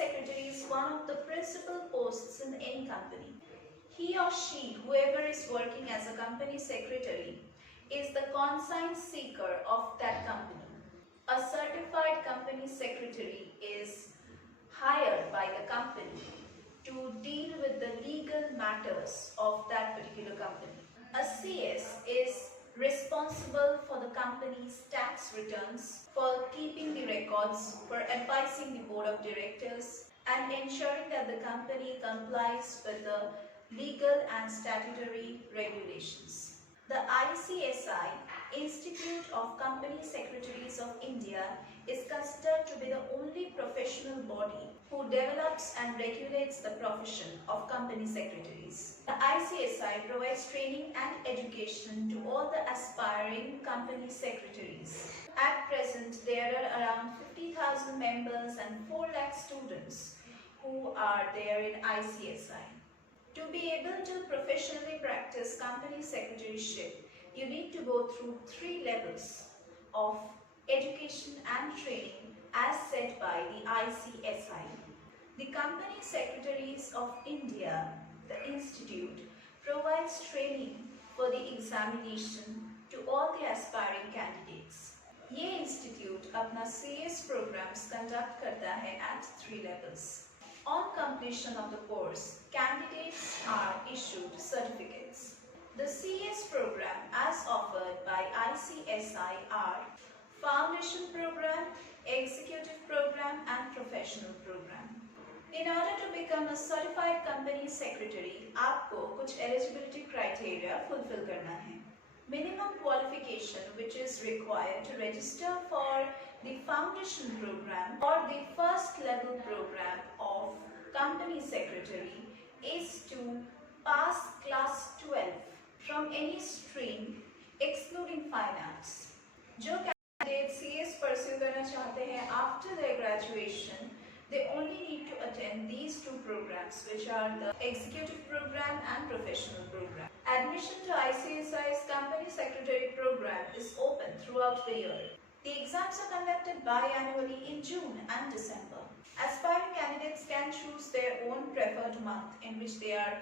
secretary is one of the principal posts in any company. He or she, whoever is working as a company secretary, is the consigned seeker of that company. A certified company secretary is hired by the company to deal with the legal matters of that particular company. A CS is responsible for the company's tax returns, for keeping the records, for advising the board of directors, and ensuring that the company complies with the legal and statutory regulations. The ICSI, Institute of Company Secretaries of India, is considered to be the only professional body who develops and regulates the profession of company secretaries. The ICSI provides training and education to all the aspiring company secretaries. At present, there are around 50,000 members and 4 lakh students who are there in ICSI. To be able to professionally practice company secretaryship, you need to go through 3 levels of education and training as set by the ICSI. The Company Secretaries of India, the institute, provides training for the examination to all the aspiring candidates. ये institute अपना CS programs conduct करता है at 3 levels. On completion of the course, candidates are issued certificates. The CS program as offered by ICSI are Foundation Program, Executive Program and Professional Program. In order to become a certified company secretary, आपको कुछ eligibility criteria fulfill करना है. Minimum qualification which is required to register for the Foundation Program or the first level program of Company Secretary is to pass class 12 from any stream excluding fine arts. जो candidates CS pursue करना चाहते हैं after their graduation, they only need to attend these 2 programs, which are the Executive Program and Professional Program. Admission to ICSI's Company Secretary Program is open throughout the year. The exams are conducted biannually in June and December. Aspiring candidates can choose their own preferred month in which they are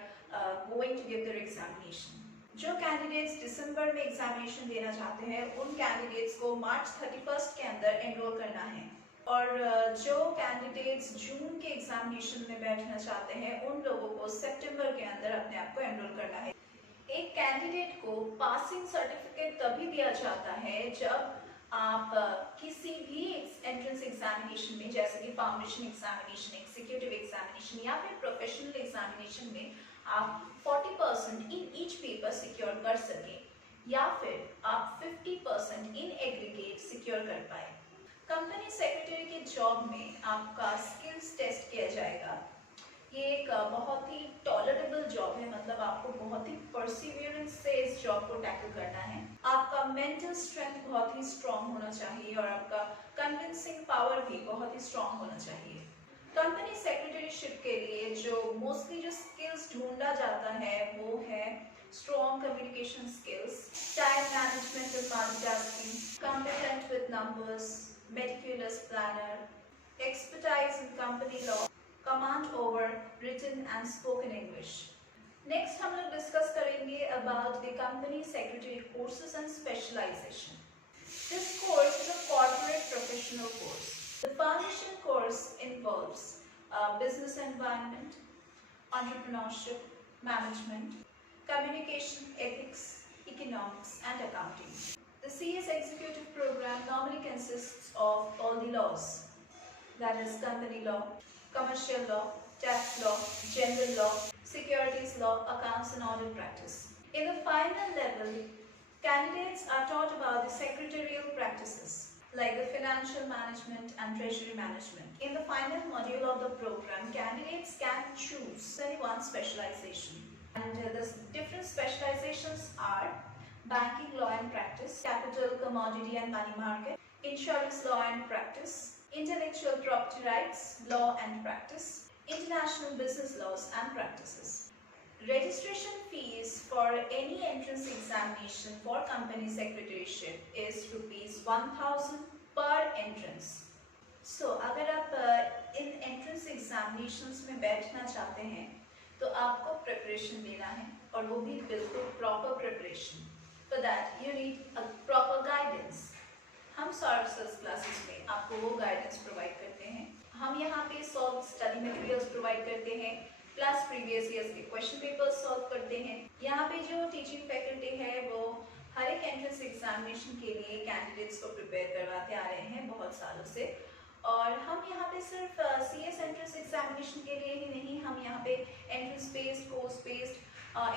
going to give their examination. जो candidates December में examination देना चाहते हैं, उन candidates को March 31st के अंदर enroll करना है. और जो कैंडिडेट्स जून के एग्जामिनेशन में बैठना चाहते हैं, उन लोगों को सितंबर के अंदर अपने आप को एनरोल करना है. एक कैंडिडेट को पासिंग सर्टिफिकेट तभी दिया जाता है जब आप किसी भी एंट्रेंस एग्जामिनेशन में, जैसे कि फाउंडेशन एग्जामिनेशन, एग्जीक्यूटिव एग्जामिनेशन या फिर प्रोफेशनल एग्जामिनेशन में आप 40% इन ईच पेपर सिक्योर कर सकें या फिर आप 50% इन एग्रीगेट सिक्योर कर पाए. कंपनी सेक्रेटरी के जॉब में आपका स्किल्स टेस्ट किया जाएगा. ये एक बहुत ही टॉलरेबल जॉब है, मतलब आपको बहुत ही परसिवियरेंस से इस जॉब को टैकल करना है. आपका मेंटल स्ट्रेंथ बहुत ही स्ट्रांग होना चाहिए और आपका कन्विंसिंग पावर भी बहुत ही स्ट्रांग होना चाहिए. कंपनी सेक्रेटरीशिप के लिए जो मोस्टली जो स्किल्स ढूंढा जाता है वो है strong communication skills, time management and multitasking, competent with numbers, meticulous planner, expertise in company law, command over written and spoken English. Next हम लोग discuss करेंगे about the company secretary courses and specialization. This course is a corporate professional course. The foundation course involves business environment, entrepreneurship, management, communication, ethics, economics and accounting. The CS executive program normally consists of all the laws, that is company law, commercial law, tax law, general law, securities law, accounts and audit practice. In the final level, candidates are taught about the secretarial practices like the financial management and treasury management. In the final module of the program, candidates can choose only one specialization. And the different specializations are banking law and practice, capital, commodity and money market, insurance law and practice, intellectual property rights, law and practice, international business laws and practices. Registration fees for any entrance examination for company secretaryship is ₹1,000 per entrance. So, अगर आप इन entrance exam examinations में बैठना चाहते हैं तो आपको preparation लेना है, और वो भी बिल्कुल proper preparation. For that you need a proper guidance. हम सॉर्सर्स क्लासेस में आपको वो गाइडेंस प्रोवाइड करते हैं। हम यहाँ पे सॉल्व स्टडी मटेरियल्स प्रोवाइड करते हैं, प्लस प्रीवियस ईयर्स के क्वेश्चन पेपर्स सॉल्व करते हैं। यहाँ पे जो टीचिंग फैकल्टी है वो हर एक एंट्रेंस एग्जामिनेशन के लिए कैंडिडेट्स को प्रिपेयर करवाते आ रहे हैं बहुत सालों से। और हम यहाँ पे सिर्फ CS एंट्रेंस एग्जामिनेशन के लिए ही नहीं, हम यहाँ पे entrance based, course based,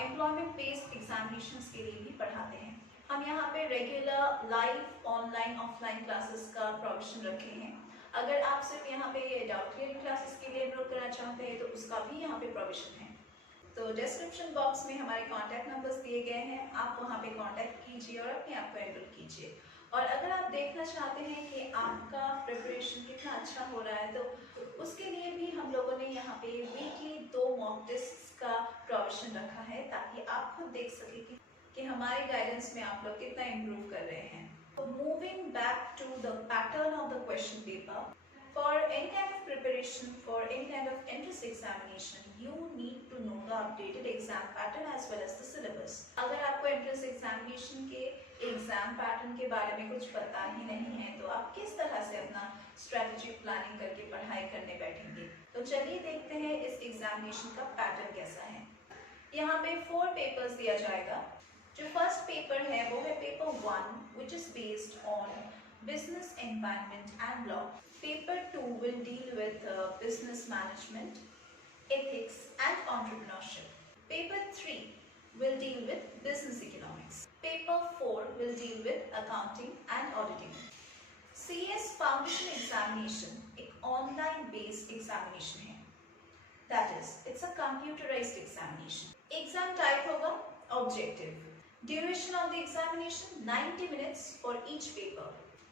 employment based examinations के लिए भी पढ़ाते हैं। हम यहाँ पे regular live, online, offline classes का प्रोविजन रखे हैं। अगर आप सिर्फ यहाँ पे डाउट क्लियरिंग क्लासेस के लिए एनरोल करना चाहते हैं तो उसका भी यहाँ पे प्रोविजन है। तो डिस्क्रिप्शन बॉक्स में हमारे कॉन्टैक्ट नंबर्स दिए गए हैं, आप वहाँ पे कॉन्टैक्ट कीजिए और अपने आप को एनरोल कीजिए। और अगर आप देखना चाहते हैं कि आपका प्रिपरेशन कितना अच्छा हो रहा है तो उसके लिए भी हम लोगों ने यहाँ पे वीकली 2 मॉक टेस्ट का प्रोविजन रखा है, ताकि आप खुद देख सकें कि हमारे गाइडेंस में आप लोग कितना इम्प्रूव कर रहे हैं। तो moving back to the pattern of the question paper, for any kind of preparation for any kind of entrance examination, you need to know the updated exam pattern as well as the syllabus. अगर आपको entrance examination के exam pattern के बारे में कुछ पता ही नहीं है तो आप किस तरह से अपना स्ट्रेटेजिक प्लानिंग करके पढ़ाई करने बैठेंगे। तो चलिए देखते हैं इस एग्जामिनेशन का पैटर्न कैसा है। यहाँ पे 4 पेपर्स दिया जाएगा। जो फर्स्ट पेपर है वो है paper 1 which is based on business environment and law. Paper 2 will deal with business management, ethics and entrepreneurship. Paper 3 will deal with business economics. Paper 4 will deal with accounting and auditing. CS Foundation Examination एक online based examination है. That is, it's a computerized examination. Exam type होगा objective. Duration of the examination 90 minutes for each paper.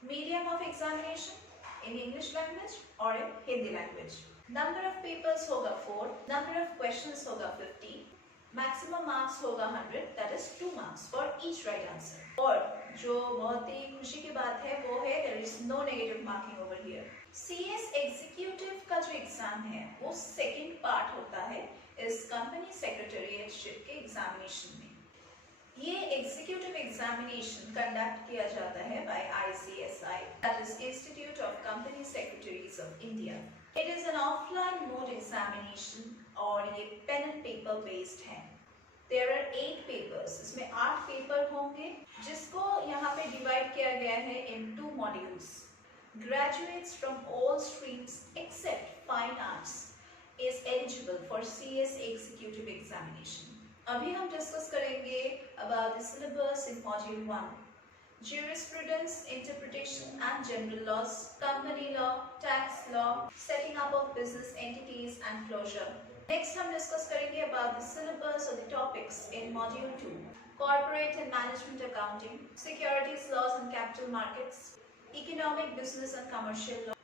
Medium of examination in English language or in Hindi language. Number of papers होगा 4, number of questions होगा 50, maximum marks होगा 100, that is 2 marks for each right answer. और जो बहुत ही खुशी की बात है वो है there is no negative marking over here. CS Executive का जो एग्जाम है वो सेकेंड पार्ट होता है इस कंपनी सेक्रेटरीशिप के एग्जामिनेशन में। ये एग्जीक्यूटिव एग्जामिनेशन कंडक्ट किया जाता है bye ICSI, that is Institute of Company Secretaries of India. It is an offline mode examination और ये पेन एंड पेपर बेस्ड है। There are 8 papers, इसमें 8 पेपर होंगे जिसको यहाँ पे डिवाइड किया गया है in 2 modules. Graduates from all streams except Fine Arts is eligible for CS Executive Examination. अभी हम डिस्कस करेंगे about the syllabus in module 1. Jurisprudence, interpretation and general laws, company law, tax law, setting up of business entities and closure. Next हम discuss करेंगे about the syllabus or the topics in module 2. Corporate and management accounting, securities laws and capital markets, economic, business and commercial law,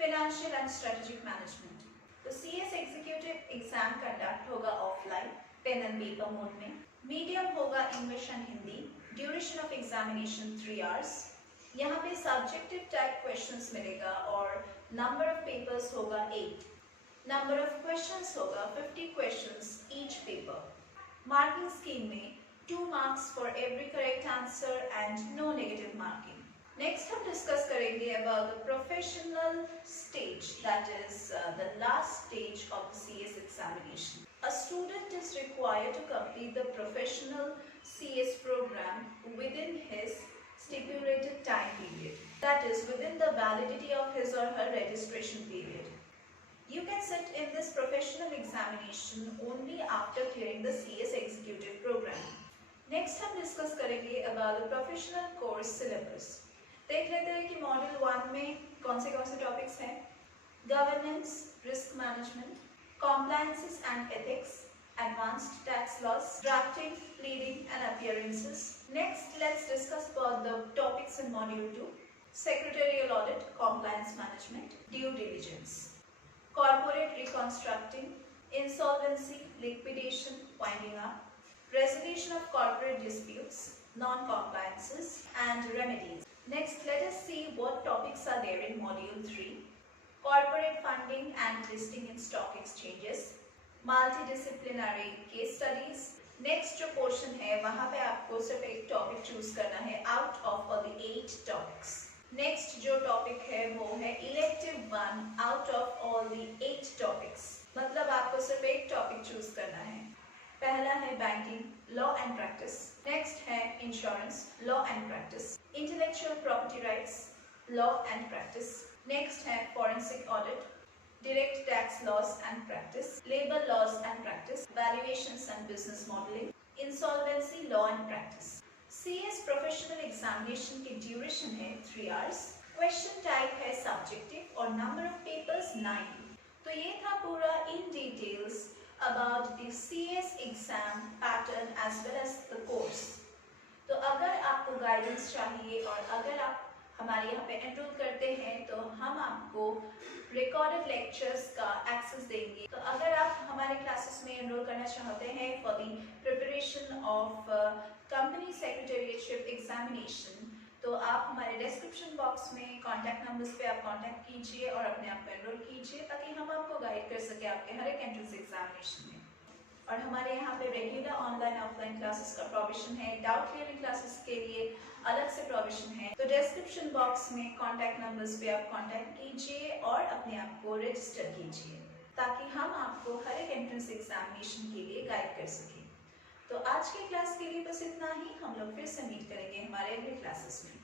financial and strategic management. तो CS Executive exam conduct होगा offline, pen and paper mode में। Medium होगा English and Hindi. Duration of examination 3 hours. यहाँ पे subjective type questions मिलेगा और number of papers होगा 8। Number of questions होगा 50 questions each paper. Marking scheme में 2 marks for every correct answer and no negative marking. Next हम discuss करेंगे about the professional stage, that is the last stage of the CS examination. A student is required to complete the professional CS program within his stipulated time period. That is, within the validity of his or her registration period. You can sit in this professional examination only after clearing the CS executive program. Next हम discuss करेंगे about the professional course syllabus. देख लेते हैं कि module 1 में कौन से topics हैं। Governance, risk management, compliances and ethics, advanced tax laws, drafting, pleading and appearances. Next, let's discuss about the topics in module 2. Secretarial audit, compliance management, due diligence, corporate reconstructing, insolvency, liquidation, winding up, resolution of corporate disputes, non-compliances and remedies. Next, let us see what topics are there in module 3. corporate funding and listing in stock exchanges, multidisciplinary case studies. Next जो portion है वहाँ पे आपको सिर्फ एक topic choose करना है out of all the 8 topics. Next जो टॉपिक है वो है elective 1 out of all the 8 topics, मतलब आपको सिर्फ एक टॉपिक चूज करना है। पहला है banking law and practice, next है insurance law and practice, intellectual property rights law and practice, next है forensic audit, direct tax laws and practice, labor laws and practice, valuations and business modeling, insolvency law and practice. CS professional examination की duration है 3 hours, question type है subjective और number of papers 9। तो ये था पूरा in details about the CS exam pattern as well as the course। तो अगर आपको गाइडेंस चाहिए और अगर आप हमारे यहाँ पे एनरोल करते हैं तो हम आपको रिकॉर्डेड लेक्चर्स का एक्सेस देंगे। तो अगर आप हमारे क्लासेस में एनरोल करना चाहते हैं for the preparation of company secretaryship examination, तो आप हमारे डिस्क्रिप्शन बॉक्स में कॉन्टैक्ट नंबर्स पे आप कॉन्टैक्ट कीजिए और अपने आप को एनरोल कीजिए ताकि हम आपको गाइड कर सके आपके हर एक एंट्रेंस एग्जामिनेशन में। और हमारे यहाँ पे रेगुलर ऑनलाइन ऑफलाइन क्लासेस का प्रोविजन है, डाउट क्लियरिंग क्लासेस के लिए अलग से प्रोविजन है। तो डिस्क्रिप्शन बॉक्स में कॉन्टैक्ट नंबर्स पे आप कॉन्टैक्ट कीजिए और अपने आप को रजिस्टर कीजिए ताकि हम आपको हर एक एंट्रेंस एग्जामिनेशन के लिए गाइड कर सकें। तो आज के क्लास के लिए बस इतना ही, हम लोग फिर से मीट करेंगे हमारे अगले क्लासेस में।